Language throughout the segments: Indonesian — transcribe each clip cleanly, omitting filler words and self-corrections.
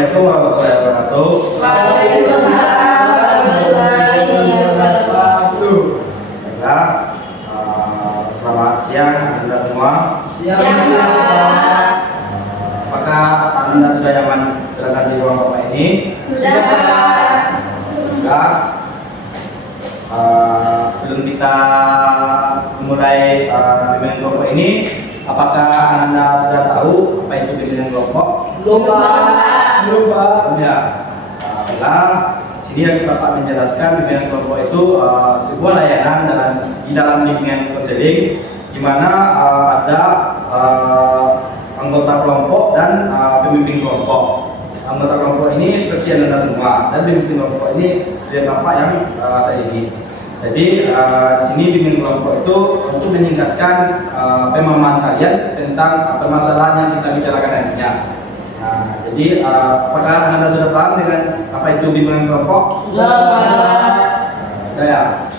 Assalamualaikum warahmatullahi wabarakatuh. Waalaikumsalam warahmatullahi wabarakatuh. Baiklah, selamat siang Anda semua. Siang, Pak. Apakah Anda sudah nyaman berada di ruang Bapak ini? Sudah, Pak. Sudah. Sebelum kita memulai bimbingan kelompok ini, apakah Anda sudah tahu apa itu bimbingan kelompok? Belum, Pak. Ya, baiklah. Sini Bapak menjelaskan bimbingan kelompok itu sebuah layanan di dalam bimbingan konseling, di mana ada anggota kelompok dan pembimbing kelompok. Anggota kelompok ini seperti Anda semua, dan pembimbing kelompok ini dari Bapak yang saya ini. Jadi di sini bimbing kelompok itu untuk meningkatkan pemahaman kalian tentang permasalahan yang kita bicarakan nantinya. Nah, jadi apakah Anda sudah paham dengan apa itu bimbingan kelompok? Sudah, Pak. Sudah ya.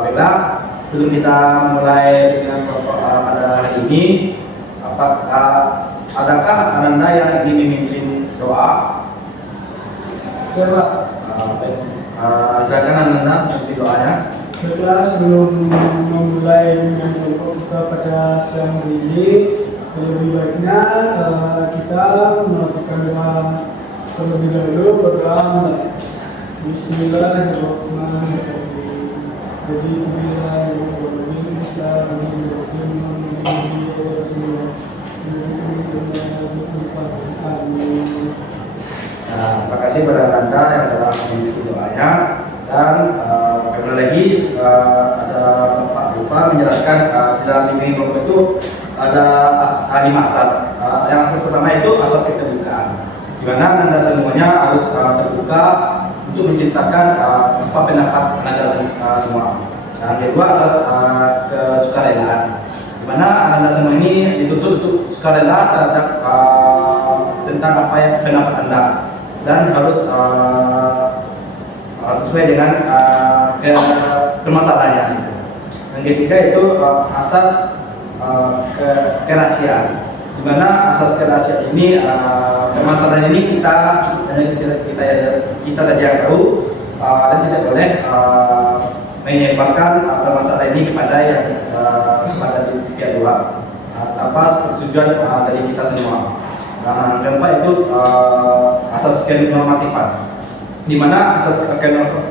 Baiklah, sebelum kita mulai bimbingan kelompok pada hari ini, adakah Anda yang ingin memimpin doa? Siapa? Baik. Silakan Anda memimpin doanya. Setelah sebelum memulai dengan kelompok kita pada siang hari ini, lebih baiknya kita melakukan doa terlebih dahulu. Berdoa Bismillahirrahmanirrahim. Jadi Terima kasih kepada Anda yang telah memimpin doanya, dan kembali lagi ada Bapak lupa menjelaskan di dalam bimbingan kelompok itu ada 5 asas. Yang asas pertama itu asas keterbukaan, di mana Anda semuanya harus terbuka untuk menceritakan apa pendapat Anda semua. Yang kedua asas kesukarelaan, di mana Anda semua ini dituntut untuk sukarela terhadap tentang apa yang pendapat Anda, dan harus sesuai dengan permasalahannya. Yang ketiga itu asas kerahasiaan, di mana asas kerahasiaan ini permasalahan ini kita saja yang tahu, dan tidak boleh menyebarkan permasalahan ini kepada kepada pihak luar tanpa persetujuan dari kita semua. Nah, keempat itu asas kenormatifan, di mana asas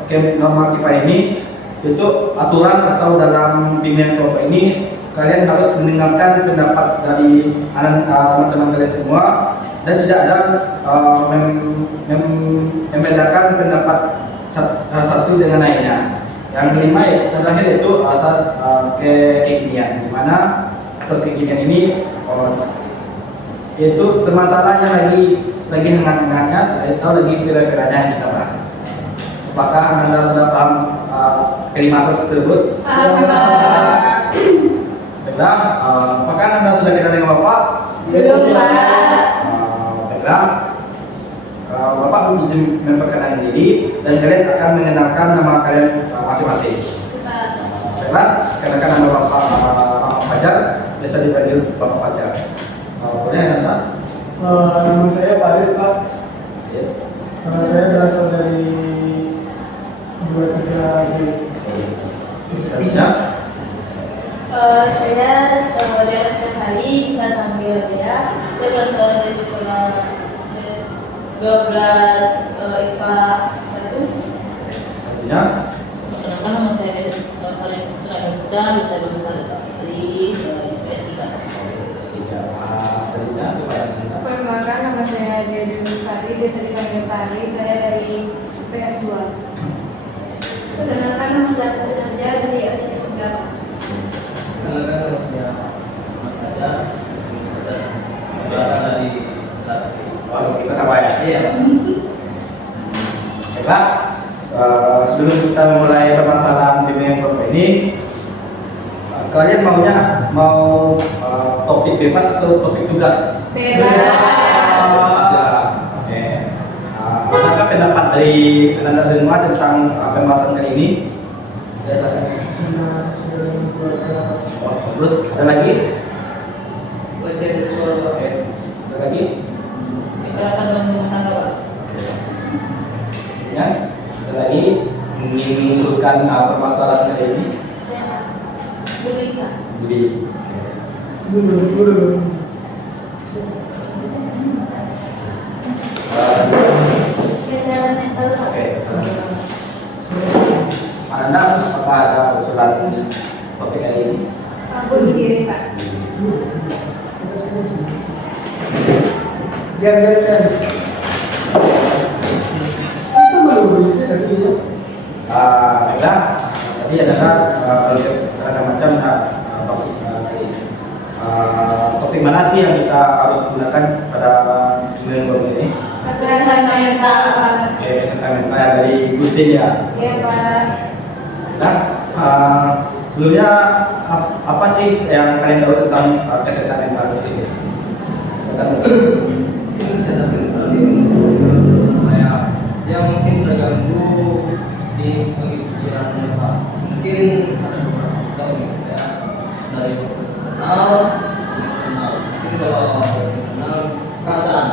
kenormatifan ini itu aturan atau dalam bimbingan kelompok ini kalian harus mendengarkan pendapat dari teman-teman kalian semua, dan tidak ada membedakan pendapat satu dengan lainnya. Yang kelima terakhir itu asas kekinian, di mana asas kekinian ini yaitu permasalahan yang lagi hangat-hangatnya atau lagi viral-viralnya yang kita bahas. Apakah Anda sudah paham kelima asas tersebut? Pak. Baiklah, apakah Anda sudah kenal dengan Bapak? Belum, Pak. Baiklah, Bapak memperkenalkan diri dan kalian akan mengenalkan nama kalian masing-masing. Baiklah, kenalkan nama Bapak Fajar, biasa dipanggil Bapak Fajar. Boleh Anda? nama saya Farid, Pak. Ya. Saya berasal dari 23 G. Bisa? Saya Diana Kesari, bisa tampil ya. Saya berasal dari sekolah 12 IPA 1. Artinya? Perkenalkan, nama saya Farid Putra Eka, bisa berasal dari IPS 3. Perkenalkan, nama saya Dewi Sari, biasa dipanggil Tari. Saya dari PS 2. Perkenalkan, nama saya Kerja dari SD 3. Perkenalkan, nama saya Ahmad Raja, berasal dari kelas. Waduh, kita sama ya? Iya. Baiklah, sebelum kita memulai permasalahan bimbingan kelompok ini, kalian mau topik bebas atau topik tugas? Bebas. Oke. Adakah pendapat dari Anda semua tentang pembahasan kali ini? Terus ada lagi? Baca suara. Oke. Ada lagi? Kekerasan dalam rumah tangga, Pak. menyelesaikan permasalahan kali ini? Saya bullying Pak. Bullying. Dulu. Kesehatan mental Pak. Oke, kesalahan. Anda apa ada usulan topik kali ini? Bunuh diri Pak. Biar. Itu baru bisa dari itu. Baiklah, tadi adalah ada macam topik kali ini. Topik mana sih yang kita harus gunakan pada minggu ini? Kesehatan mental Pak. Oke, kesehatan mental dari Gustin ya. Iya Pak. Nah, sebelumnya apa sih yang kalian tahu tentang kesehatan mental di sini? Kesehatan mental ini kayak yang mungkin terganggu di pemikirannya Pak. Mungkin ada beberapa faktor ya, dari internal, eksternal. Mungkin kalau internal perasaan,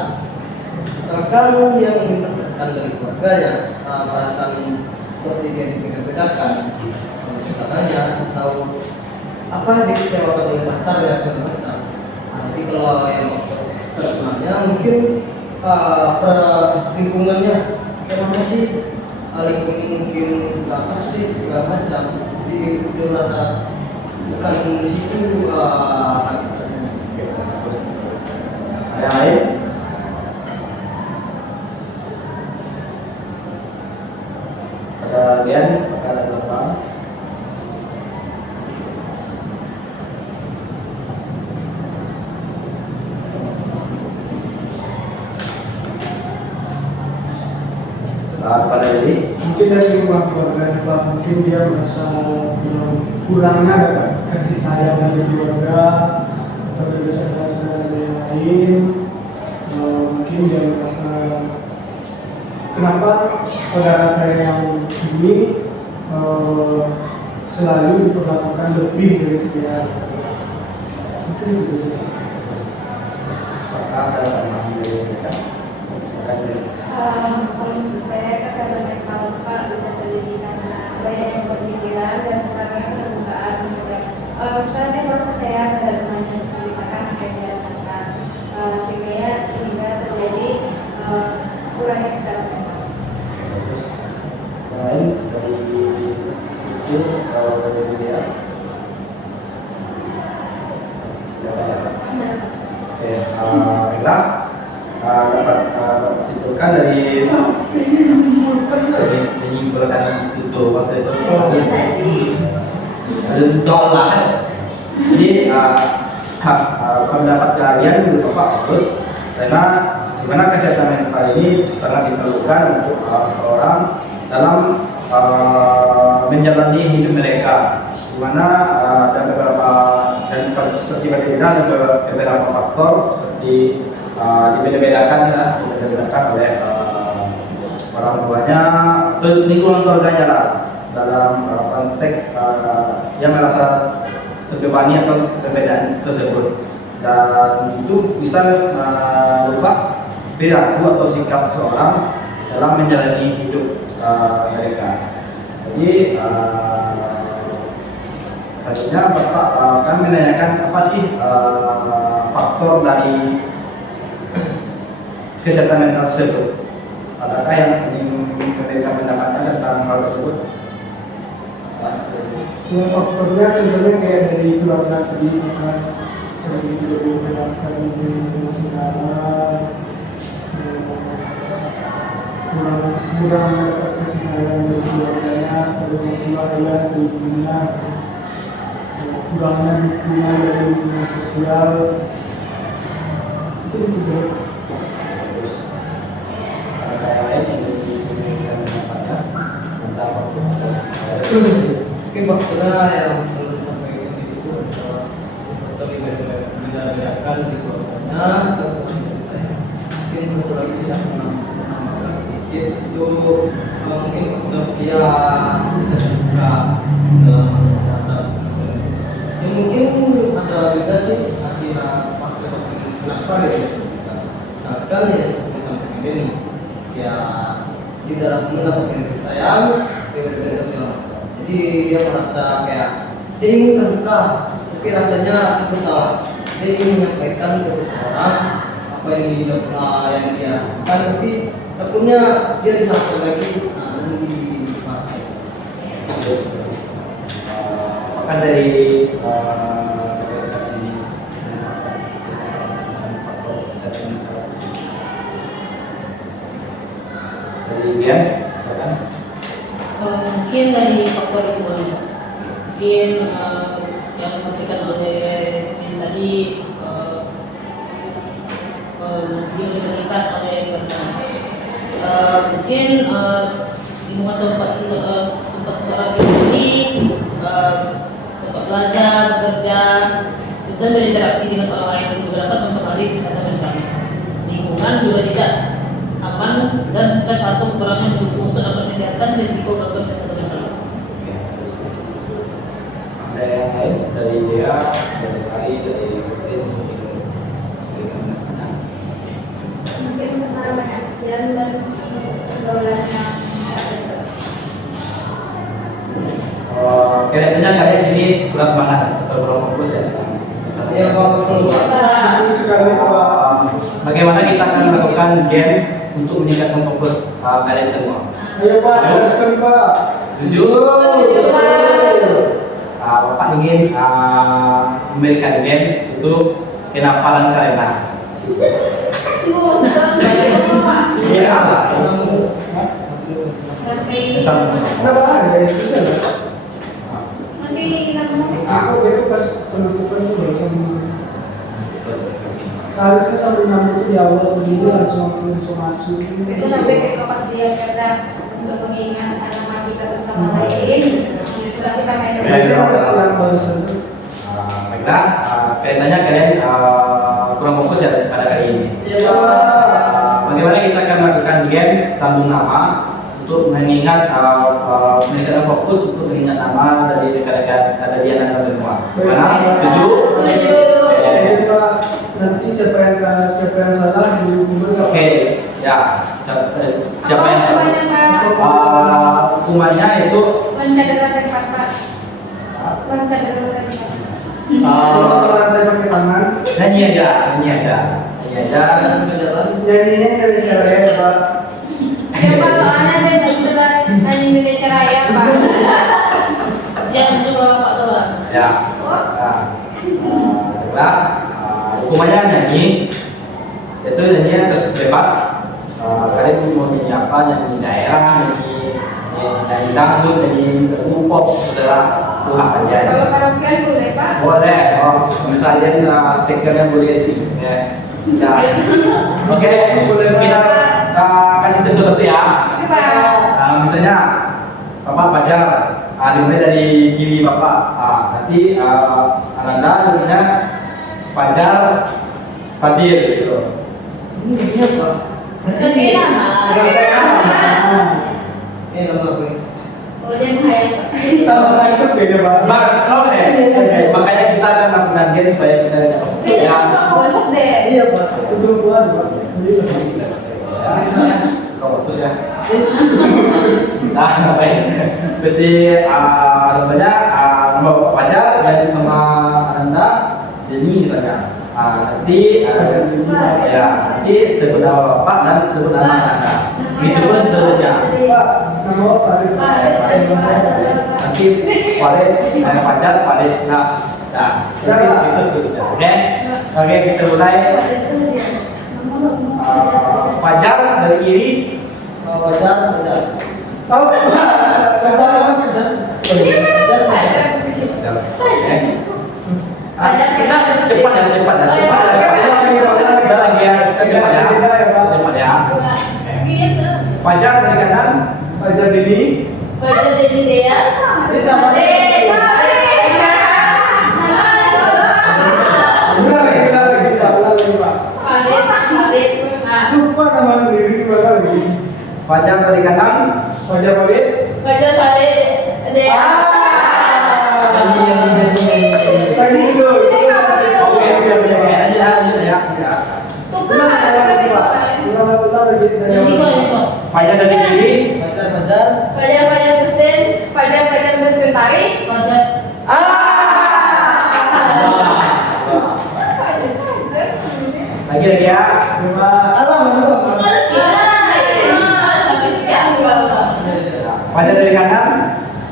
misalkan dia mungkin tertekan dari keluarganya, perasaan seperti dia dibeda-bedakan sama saudaranya atau apa dikecewakan oleh pacar ya segala macam. Jadi kalau yang faktor eksternalnya mungkin lingkungannya kayak mana sih, lingkungan mungkin gak kasih segala macam, jadi dia merasa bukan di situ Ada yang lain? Ada Dian, ada Bapak. Pada ini Mungkin dari lingkungan keluarga Pak, mungkin dia merasa kurangnya kasih sayang dari keluarga atau dari saudara-saudara yang lain. Mungkin dia merasa kenapa saudara saya yang ini selalu diperlakukan lebih dari saya. Mungkin itu. apakah ada tambahan dari mereka? Silakan Dian. Kalau menurut saya kesehatan mental Pak bisa terjadi karena banyak yang berpikiran dan kurangnya keterbukaan juga. Misalnya kalau saya ada teman yang menceritakan apa yang dia rasakan, sehingga terjadi kurangnya kesehatan mental. Terus yang lain dari Kristin atau dari dia? Tidak ada ya? Oke, baiklah. Dapat simpulkan dari menyimpulkan itu maksud itu dolar. Jadi pendapat kalian juga Bapak bagus karena dimana kesehatan mental ini sangat diperlukan untuk seseorang dalam menjalani hidup mereka. Dimana ada beberapa dan seperti bagaimana ada beberapa faktor seperti dibedakan oleh orang tuanya atau lingkungan keluarganya lah dalam konteks yang merasa terbebani atau perbedaan tersebut, dan itu bisa merubah perilaku atau sikap seseorang dalam menjalani hidup mereka. Jadi selanjutnya Bapak akan menanyakan apa sih faktor dari kesehatan mental tersebut. Adakah yang ingin mereka mendapatkan tentang hal tersebut? Yang faktornya contohnya kayak dari keluarga tadi kan seperti tidak dibedakan dengan saudara, kurang mendapat kasih sayang dari keluarganya, dari orang tua ayah, dari ibunya, kurangnya dukungan dari lingkungan sosial. Itu sih. Ada yang lain yang ingin mendapatkan tentang waktu? mungkin faktornya yang perlu disampaikan itu faktor dibedakan di keluarganya atau kasih sayang. Mungkin satu lagi saya menambahkan sedikit itu mungkin faktor dia tidak suka dalam ya mungkin ada juga sih akhirnya faktor kenapa dia tidak suka. Misalkan ya seperti sampai ini ya tidak mendapatkan kasih sayang, tidak segala macam. Jadi dia merasa kayak dia ingin terbuka, tapi rasanya itu salah. Dia ingin menyampaikan ke seseorang apa yang dia rasakan, tapi takutnya dia disangkut lagi nanti dipakai. Terus apakah dari dari game silakan. Mungkin dari faktor lingkungan, mungkin yang disampaikan oleh Min tadi dia diberikan oleh mungkin lingkungan tempat seseorang ini tempat belajar, bekerja, dan berinteraksi dengan orang lain itu dapat mempengaruhi kesehatan mental. Lingkungan juga tidak aman dan salah satu kurangnya mendukung untuk dapat meningkatkan risiko gangguan kesehatan mental. Ada yang lain dari dia, dari Ari, dari Rutin, Mungkin karena banyak pikiran dan pergaulannya. kelihatannya kalian sini kurang semangat atau kurang fokus ya. Ya Pak, betul Pak. Betul sekali Pak. Bagaimana kita akan melakukan game untuk meningkatkan fokus kalian semua? Ayo Pak, teruskan Pak. Setuju? Bapak ingin memberikan game itu kenapalan karena iya apa? Kenapa ada itu saja? Nanti kita ngomongin. Aku itu pas penutupan itu baru sama. Seharusnya sampai nyampe itu di awal begini langsung masuk. Itu sampai ke pas dia kata untuk mengingat nama kita bersama lain. Justru kita main Yang barusan itu. Baiklah, kelihatannya kalian kurang fokus ya pada kali ini. Ya Pak. Bagaimana kita akan melakukan game sambung nama untuk mengingat meningkatkan fokus untuk mengingat nama dari rekan-rekan dari anak semua. Mana? Setuju? Jadi Pak, nanti siapa yang salah dihukum Oke, ya. Siapa yang hukumannya itu mencederai Pak. Mencederai Pak. lantai pakai tangan. nyanyi aja. Nyanyinya dari siapa ya Pak? Ya Pak, soalnya dia nggak bisa nyanyi Indonesia Raya Pak. Yang suruh Pak Dola. Ya. Baiklah, hukumannya nyanyi. Itu nyanyinya terus bebas. Kalian mau nyanyi apa? Nyanyi daerah, nyanyi dangdut, nyanyi pop, terserah. Tuhan aja. Kalau karaokean boleh Pak? Boleh, kalian stikernya boleh sih. Ya. Oke, kita kasih contoh satu ya. Oke Pak. Misalnya Bapak Fajar, dimulai dari kiri Bapak. Nanti Ananda namanya Fajar Fadil gitu. Ini siapa? Ganti nama. Nama apa? Oh, dia menghayal. Tambah itu beda banget. Makanya kita akan melakukan game supaya kita tidak Beda kok fokus deh. Iya Pak, itu buat Pak. Kau putus ya. Nah, baik. Berarti rupanya nama Bapak Fajar dan sama Ananda Denny misalnya. Nanti nanti sebut nama Bapak dan sebut nama Ananda. Begitu pun seterusnya. Pak, nama apa? Nanti Farid, Fajar, Farid. Nah, itu seterusnya. Oke, kita mulai. Fajar dari kiri. Fajar. Oh, Kita cepat ya. Kita lagi ya, cepat ya. Fajar dari kanan. Fajar Dini. Baca dari dia. Ulang lagi Pak. Lupa nama sendiri gimana lagi? Fajar dari kanan. Fajar Farid. Baca dari dia. Tadi itu. Oke, lanjut ya. Ulang lagi Pak. Ulang lagi dari Yang awal. kedua. Fajar dari kiri. Fajar Fajar. Fajar Gusten. Fajar Gusten Tari. Fajar. Lagi ya. Lima. Alam dua. Fajar dari kanan.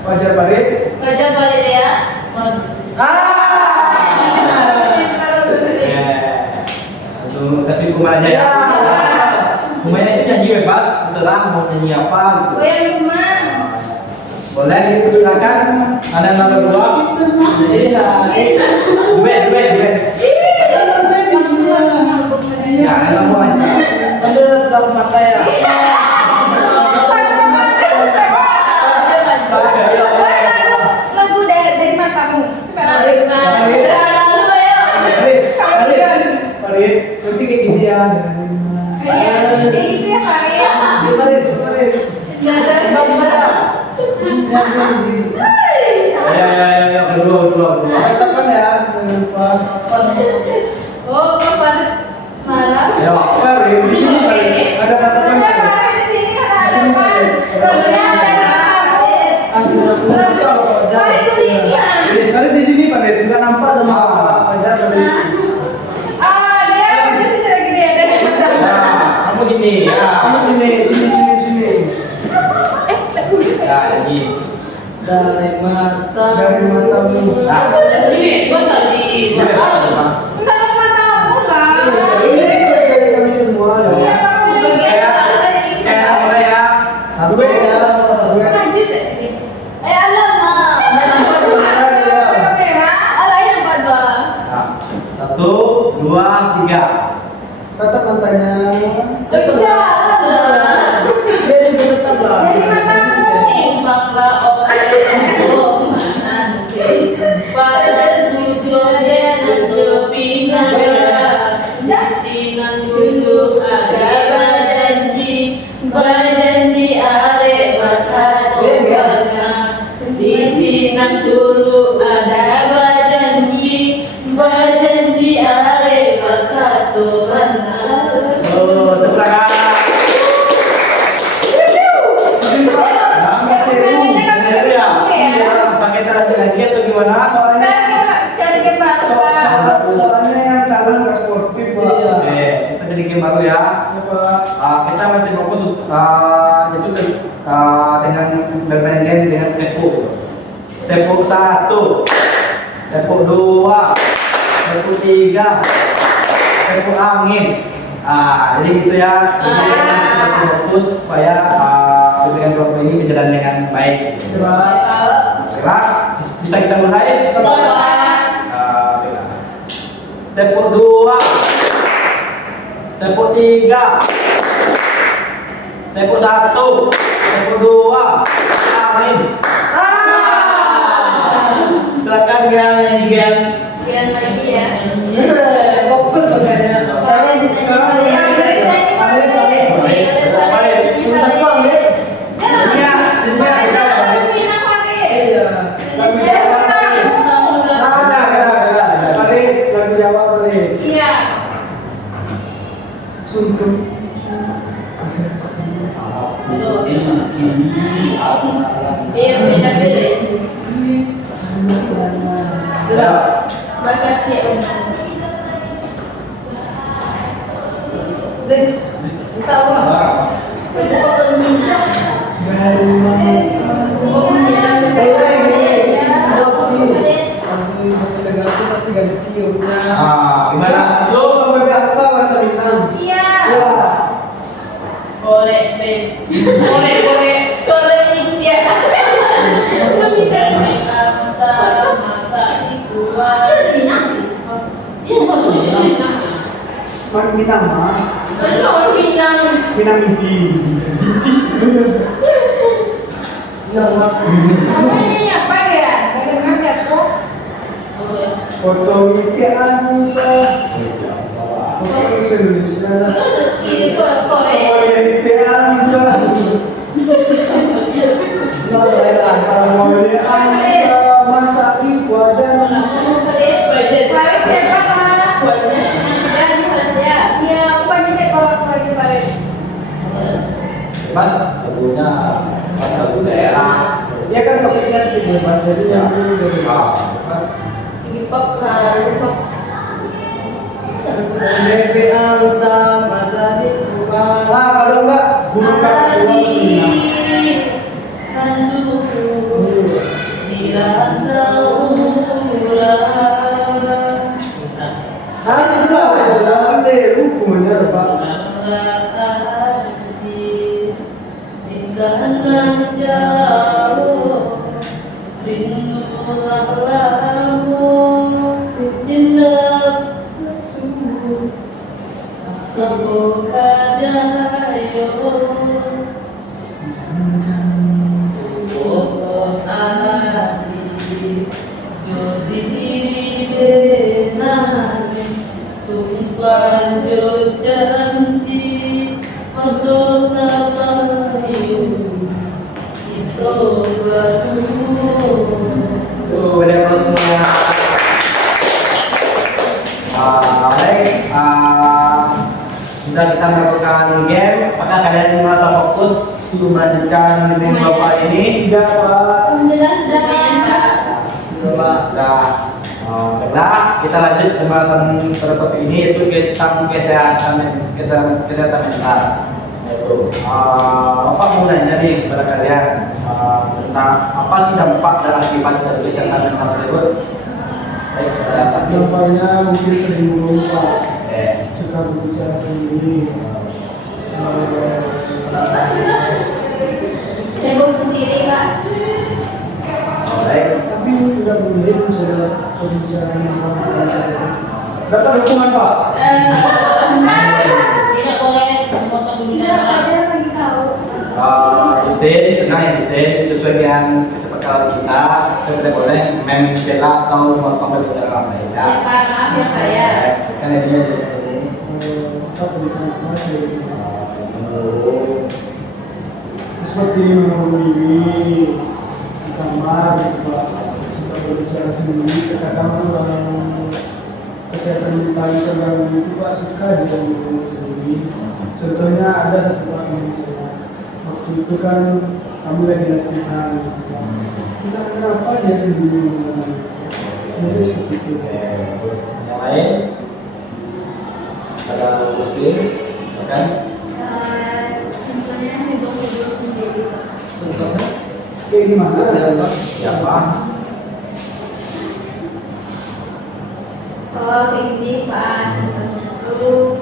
Fajar Farid. Fajar Valeria. Langsung kasih hukuman aja ya. Hukumannya itu nyanyi bebas, terserah mau nyanyi apa gitu. Oh yang rumah. Boleh silakan. Ada nomor 2. Jadi duet. Ya, ada mau aja. Sambil tetap mata ya. Lagu dari matamu. Sekarang. Farid, nanti kayak gini ya. Iya, itu ya Farid. Ya, kedua. Katakan ya, Pak. Oh kapan malam? Ya, Farid, di sini Farid. Ada katakan. Ada Farid di sini ada hadapan. Lagunya ada Farid di sini. Farid di sini Farid, nggak nampak sama Fajar Farid. Dia kerja sini lagi dia dari kamu sini. Ya, Kamu sini. ya lagi. Dari mata. Dari matamu. Nah, Ini masa di. Mas. Enggak ada matamu lah. Ini tugas dari kami semua ya. Iya kamu lagi. Kayak apa ya? Satu Duet ya. Duet. Lanjut. Alamak. Alah yang kedua. Nah, 1, 2, 3. Tatap matanya. Tidak. Dia juga tetap lah. Dari matamu. Simpanglah orang menanti pada tujuannya untuk pindah. Sinan dulu ada berjanji arek berkata di sinan dulu ada berjanji arek berkata Oh, tepuk tangan. Pakai terakhir lagi atau gimana? Soalnya Cari game baru. Soalnya yang kalah nggak sportif Pak. Oke, kita jadi game baru ya. Ya, Pak. Kita masih fokus itu dengan bermain game dengan tempo. Tempo 1, tempo 2, tempo 3, tempo angin. Jadi gitu ya. Jadi kita fokus supaya dengan kelompok ini berjalan dengan baik. Coba. Kira bisa kita mulai? Tempo 2, tempo 3, tempo 1, tempo 2, amin. Silakan Gian. Kian lagi ya. Fokus makanya. Lagu Jawa Farid. Iya. Sungkem. Iya beda beda. Ya. Makasih Om. Deh, kita apa? Baju kepemimpinan. Dari mana? Adopsi. Kami delegasi tapi ganti hurufnya. Gimana? Lo kamu biasa bahasa Minang. Iya. Ya. Korek be. Korek India. Masa dikuat. Iya, maksudnya. Minang mah. Kalau Minang. Minang inti. Minang mah. Namanya apa ya? Bagaimana ya kok? Foto Wiki Ansa. Foto Indonesia. Ini Korek. Foto Wiki Ansa. Foto Ansa. Masa di wajah. Farid siapa mana? Iya, apa nih kalau Farid? Mas, lagunya Pasal budaya. Dia kan topiknya bebas, jadi yang ini dari Ah. pas. Hip hop lupa. DP angsa masa dibuka. Ah, kalau enggak guru kata dua sunnah. Ah, itu lah, kan saya hukumnya Pak. Sumpah jo janji masuk sama itu batu. Udah terus semua. Baik, sudah kita melakukan game. Apakah kalian merasa fokus untuk melanjutkan game bapak ini? Tidak Pak. Alhamdulillah sudah Pak. Sudah. Baiklah, kita lanjut pembahasan pada topik ini yaitu tentang kesehatan mental. Yaitu, Bapak mau nanya nih kepada kalian tentang apa sih dampak dan akibat dari kesehatan mental tersebut? Baik, Dampaknya mungkin sering lupa, Eh, suka berbicara sendiri. Heboh sendiri Pak. baik. Tapi tidak boleh sudah berbicara yang dapat hukuman Pak. Tidak boleh memotong dulu Tidak ada lagi tahu. Justin, tenang ya Justin, sesuai dengan kesepakatan kita tidak boleh membela atau memotong berbicara orang lain ya. Ya Pak, maaf ya Pak ya. Kan ini jadi Apa berikan informasi? Seperti menurut diri di kamar, gitu Pak. Suka berbicara sendiri. Kadang orang kesehatan mental yang terganggu itu Pak suka diganggu sendiri. Contohnya ada satu Pak yang saya waktu itu kan kami lagi latihan. Kita kenapa dia sendiri mengalami? Jadi seperti itu. terus yang lain ada Justin, kan? Contohnya heboh-heboh sendiri. Contohnya Kayak gimana ya Pak? Siapa? Oh, kayak gini Pak. Contohnya tuh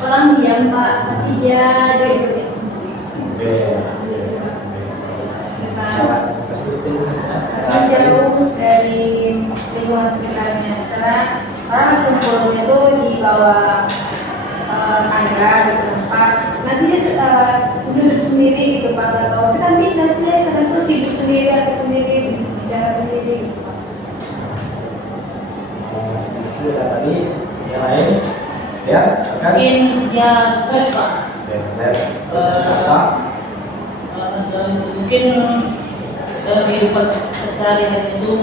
orang diam Pak, tapi dia joget sendiri. Oke. Kasih Justin. Menjauh dari lingkungan sekitarnya. Misalnya orang kumpulnya tuh di bawah tangga gitu tempat. Nanti dia duduk sendiri gitu Pak, nggak tahu. Tapi nanti dia sedang tuh sibuk sendiri, asik sendiri, bicara sendiri. Gitu, Pak. Justru ada tadi yang lain, ya, kan? mungkin dia stres Pak. Stres. Apa? Mungkin dalam kehidupan sehari-hari itu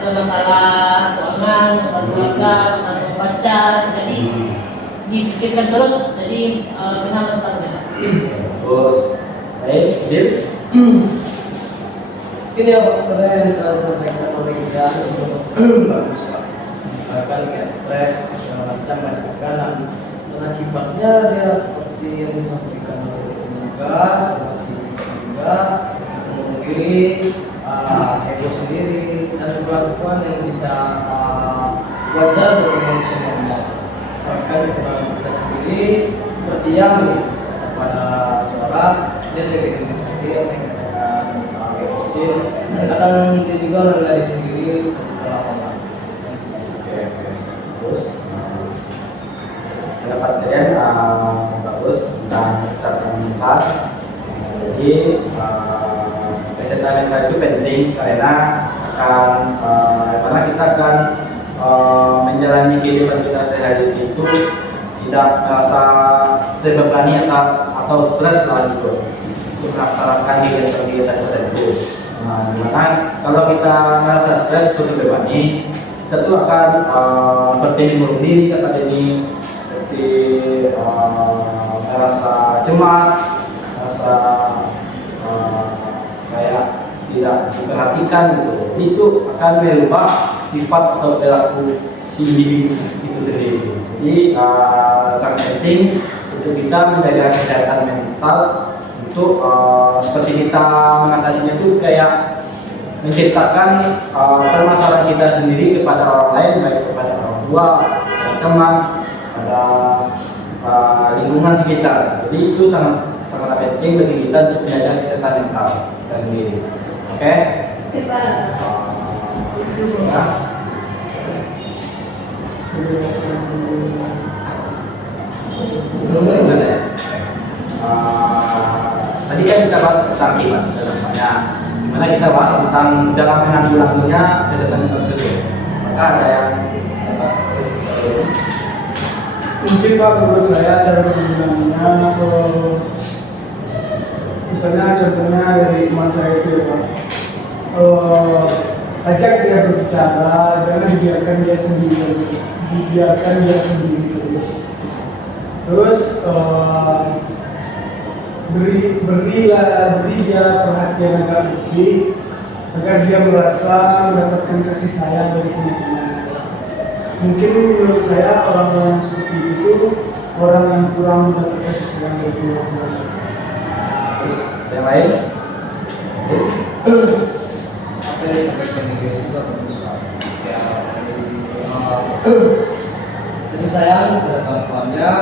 ada masalah keuangan, masalah keluarga, masalah membaca, jadi dipikirkan terus, jadi benar tentang Terus, baik, Bill. ini yang faktornya yang kalian sampaikan oleh kita bagus Pak. Misalkan kayak stres segala macam banyak tekanan dan akibatnya dia seperti yang disampaikan oleh petugas masih juga membunuh diri, ego sendiri dan kelakuan yang tidak wajar bagi manusia normal. Misalkan kita sendiri berdiam nih kepada seorang dia jaga diri sendiri dan kadang dia juga lari sendiri ke lapangan. Oke. Terus, pendapat kalian bagus tentang kesehatan mental. Jadi, kesehatan mental itu penting karena karena kita akan menjalani kehidupan kita sehari-hari itu tidak merasa terbebani atau stres lah gitu untuk melaksanakan kegiatan tertentu. Nah, dimana kalau kita merasa stres atau terbebani, kita tuh akan bertemu bunuh diri kata ini, seperti merasa cemas, merasa kayak tidak diperhatikan gitu, itu akan merubah sifat atau perilaku si individu itu sendiri. Jadi sangat penting untuk kita menjaga kesehatan mental untuk seperti kita mengatasinya itu kayak menceritakan permasalahan kita sendiri kepada orang lain, baik kepada orang tua, kepada teman, pada lingkungan sekitar. Jadi itu sangat penting bagi kita untuk menjaga kesehatan mental kita sendiri. Oke? Kita Ya. Belum ya? Tadi kan kita bahas tentang kibat, dimana kita bahas tentang cara menanggulanginya kesehatan mental tersebut. Maka ada yang Mungkin Pak, menurut saya cara penanggulangannya atau misalnya contohnya dari teman saya itu ya Pak, ajak dia berbicara, jangan dibiarkan dia sendiri terus beri dia perhatian agak lebih agar dia merasa mendapatkan kasih sayang dari teman-teman. Mungkin menurut saya orang-orang yang seperti itu orang yang kurang mendapat kasih sayang dari teman-teman. terus yang lain. Apa yang disampaikan juga bagus Pak. Ya, kasih sayang kepada kawan-kawannya,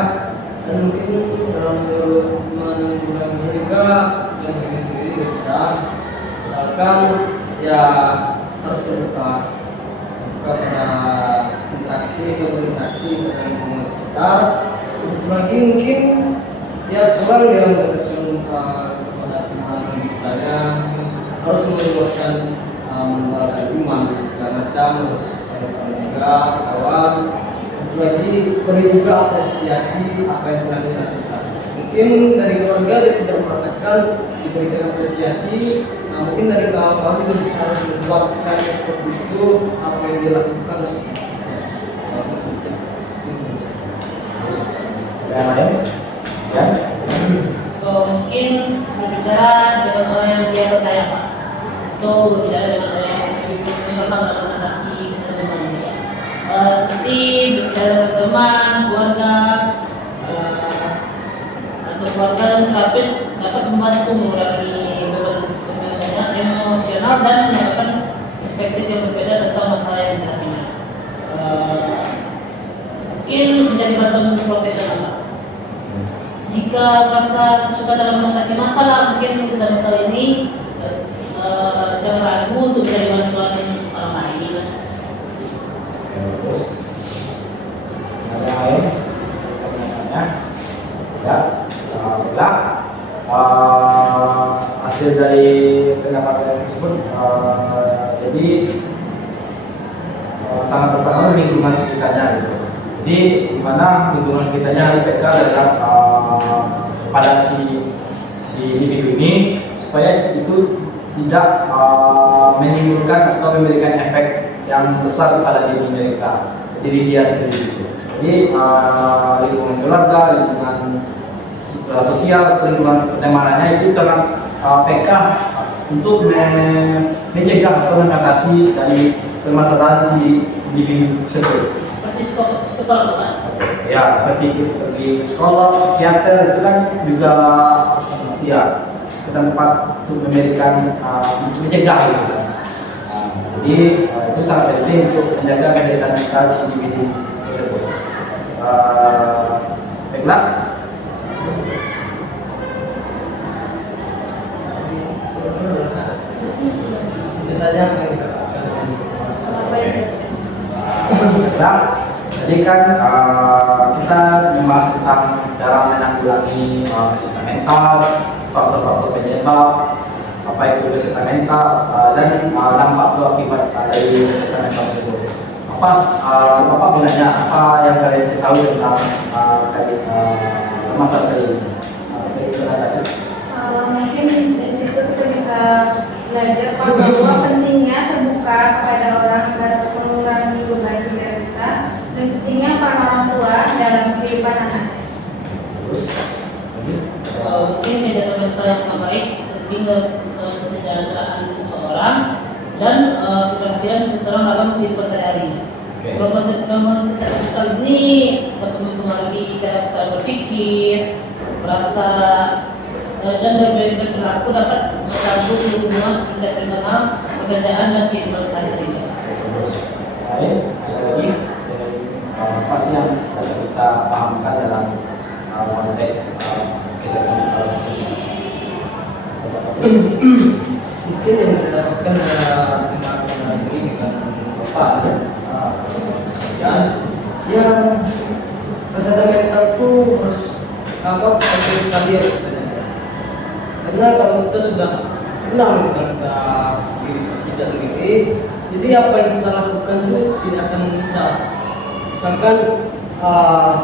dan mungkin cara menanggulanginya juga yang diri sendiri juga bisa. Misalkan ya harus terbuka pada interaksi dengan lingkungan sekitar. Untuk lagi mungkin ya kurang dia mendekatkan kepada teman sekitarnya, harus melibatkan mengeluarkan iman segala macam, terus juga kawan. Untuk lagi beri juga apresiasi apa yang telah dilakukan. Mungkin dari keluarga dia tidak merasakan diberikan apresiasi. Mungkin dari kawan-kawan juga bisa membuatkan seperti itu apa yang dilakukan harus diapresiasi. Terus yang lain. Ya. Mungkin berbicara dengan orang yang dia percaya Pak, atau berbicara dengan orang yang profesional dalam mengatasi kesehatan mental. Seperti berbicara dengan teman, keluarga, atau keluarga dan terapis dapat membantu mengurangi beban emosional dan mendapatkan perspektif yang berbeda tentang masalah yang dihadapinya. Mungkin menjadi bantuan profesional Pak. Jika merasa suka dalam mengatasi masalah mungkin mental ini, jangan ragu untuk mencari bantuan orang lain. Terus ada yang lain pertanyaannya? Ya, alhamdulillah. Hasil dari pendapat tersebut jadi sangat berpengaruh lingkungan sekitarnya gitu. Jadi di mana lingkungan sekitarnya harus peka dalam pada si individu ini supaya itu tidak menimbulkan atau memberikan efek yang besar pada diri dia sendiri. Jadi lingkungan keluarga, lingkungan sosial, lingkungan pertemanannya itu terang PK untuk mencegah atau mengatasi dari permasalahan si individu tersebut. Seperti sekolah Pak. Ya, seperti pergi sekolah, psikiater itu kan juga ya ke tempat untuk memberikan untuk mencegah gitu kan. Jadi itu sangat penting untuk menjaga kesehatan mental si individu tersebut. Baiklah. Ditanya apa yang Baiklah. Jadi kan kita membahas tentang cara menanggulangi kesehatan mental, faktor-faktor penyebab, apa itu kesehatan mental, dan dampak atau akibat dari kesehatan mental tersebut. Apa gunanya? Apa yang kalian ketahui tentang masalah kali ini? Mungkin dari situ kita bisa belajar bahwa pentingnya terbuka kepada orang agar mengurangi beban pikiran kita, dan pentingnya peran orang tua dalam kehidupan anak. Terus, Mungkin ini menjadi mental yang sangat baik, penting kesejahteraan seseorang dan keberhasilan seseorang dalam kehidupan sehari-hari. Kalau kesehatan mental ini dapat mempengaruhi cara seseorang berpikir, merasa dan berperilaku, dapat mengganggu hubungan interpersonal, pekerjaan dan kehidupan sehari-hari. Lain, ada lagi apa sih yang harus kita pahamkan dalam konteks kesehatan mental? Mungkin yang saya dapatkan adalah pembahasan ini dengan Bapak dan ya kesehatan mental itu harus harus stabil sebenarnya. Karena kalau kita sudah kenal dengan kita sendiri, jadi apa yang kita lakukan itu tidak akan bisa. Misalkan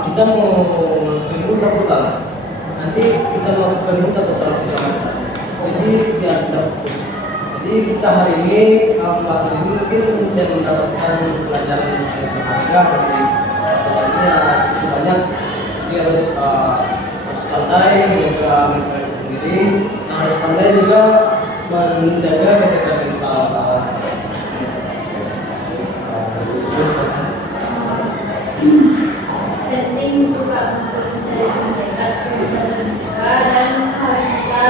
kita mau melakukan tak salah, nanti kita melakukan itu tak salah segala macam. Jadi biar tidak fokus. Jadi kita hari ini kelas ini mungkin bisa mendapatkan pelajaran yang sangat berharga dari sebenarnya cukup banyak. Jadi harus pandai menjaga mental itu sendiri, nah, harus pandai juga menjaga kesehatan mental. Penting juga untuk menjaga kesehatan mental dan harus bisa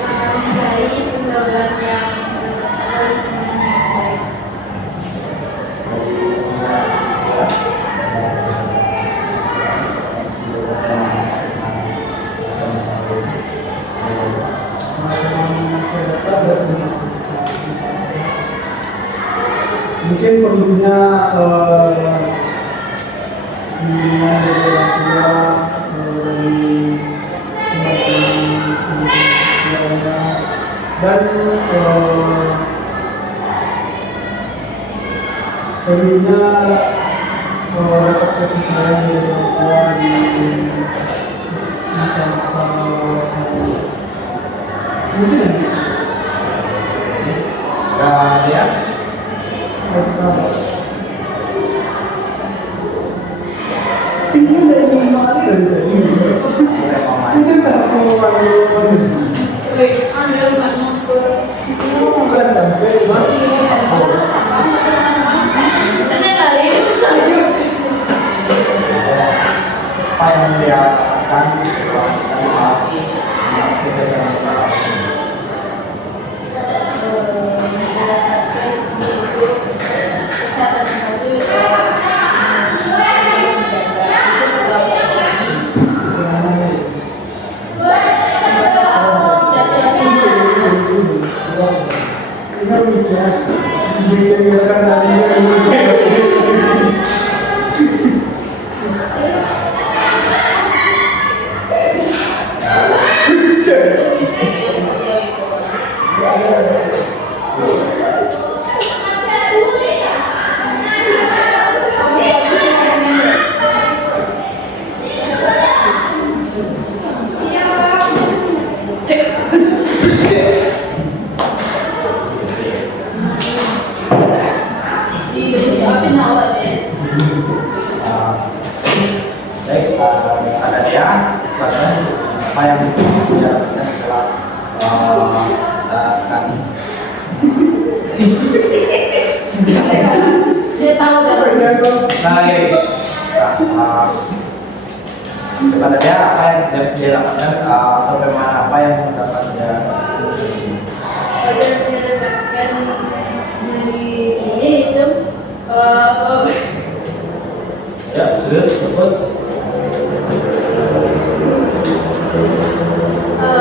menghindari pergaulan yang bermasalah dengan yang baik. Mungkin perlunya bimbingan dari orang tua, dari teman-teman lainnya, dan perlunya dapat kasih sayang dari orang tua di masa-masa mungkin Ya, ini dari mana dari tadi? Ini tak mau bukan sampai apa yang dia lakukan setelah kita bahas kesehatan mental? Baik, ada dia, silakan apa yang dia lakukan setelah akan Dia tahu kan? naik kepada dia apa yang dia dapatkan atau bagaimana apa yang dapat dia Yang saya dapatkan dari sini itu ya serius fokus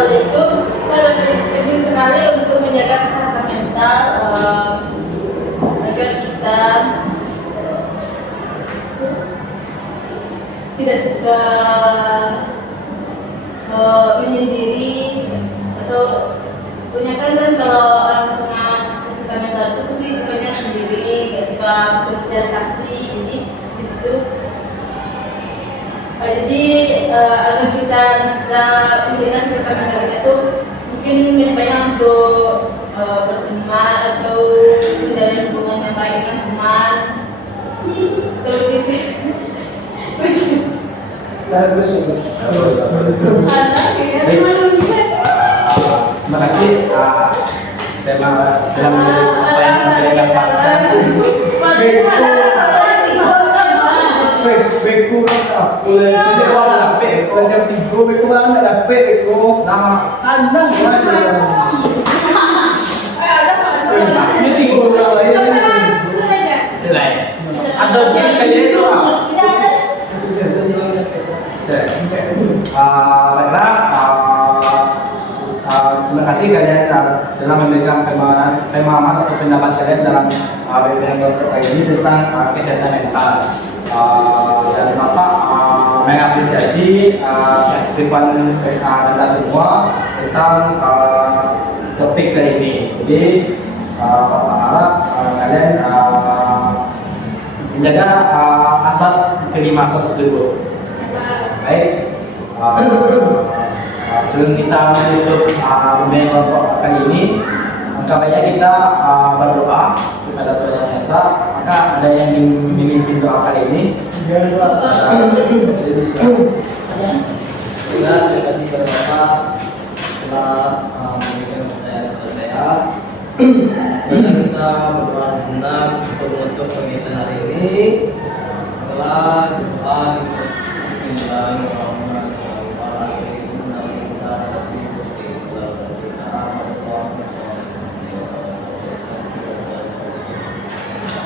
itu sangat penting sekali untuk menjaga kesehatan mental agar kita tidak suka menyendiri atau kebanyakan kan kalau orang punya kesehatan mental itu pasti sukanya sendiri, nggak suka sosialisasi, jadi di situ jadi agar kita bisa memberikan kesehatan mental kita itu mungkin lebih banyak untuk berteman atau menjalin hubungan yang baik dengan teman atau gitu. bagus. Karena kayaknya kasih tema dalam apa yang mereka lakukan. Beku apa? Sudah awal dapet, jam 3 beku orang tak dapet beku. Nama Anda mana? Ada Ini 3 orang lain. lain. Ada yang kali itu. Baiklah, terima kasih kalian dalam memberikan pemahaman atau pendapat kalian dalam webinar kali ini tentang kesehatan mental. Dan Bapak mengapresiasi keaktifan kita semua tentang topik kali ini. Jadi Bapak harap kalian menjaga asas kelima asas tersebut. Baik, sebelum kita menutup webinar kelompok kali ini, maka baiknya kita berdoa kepada Tuhan Yang Esa. Maka ada yang memimpin doa kali ini. Jadi bisa. Terima kasih kepada Bapak telah memberikan kepercayaan kepada saya. Mari kita berdoa sejenak untuk menutup kegiatan hari ini. Setelah doa kita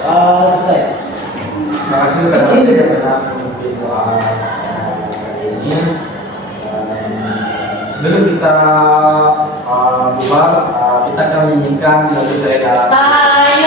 selesai. Terima kasih kepada yang telah memimpin doa kali ini. Sebelum kita bubar, kita akan menyanyikan lagu saya. Sayonara.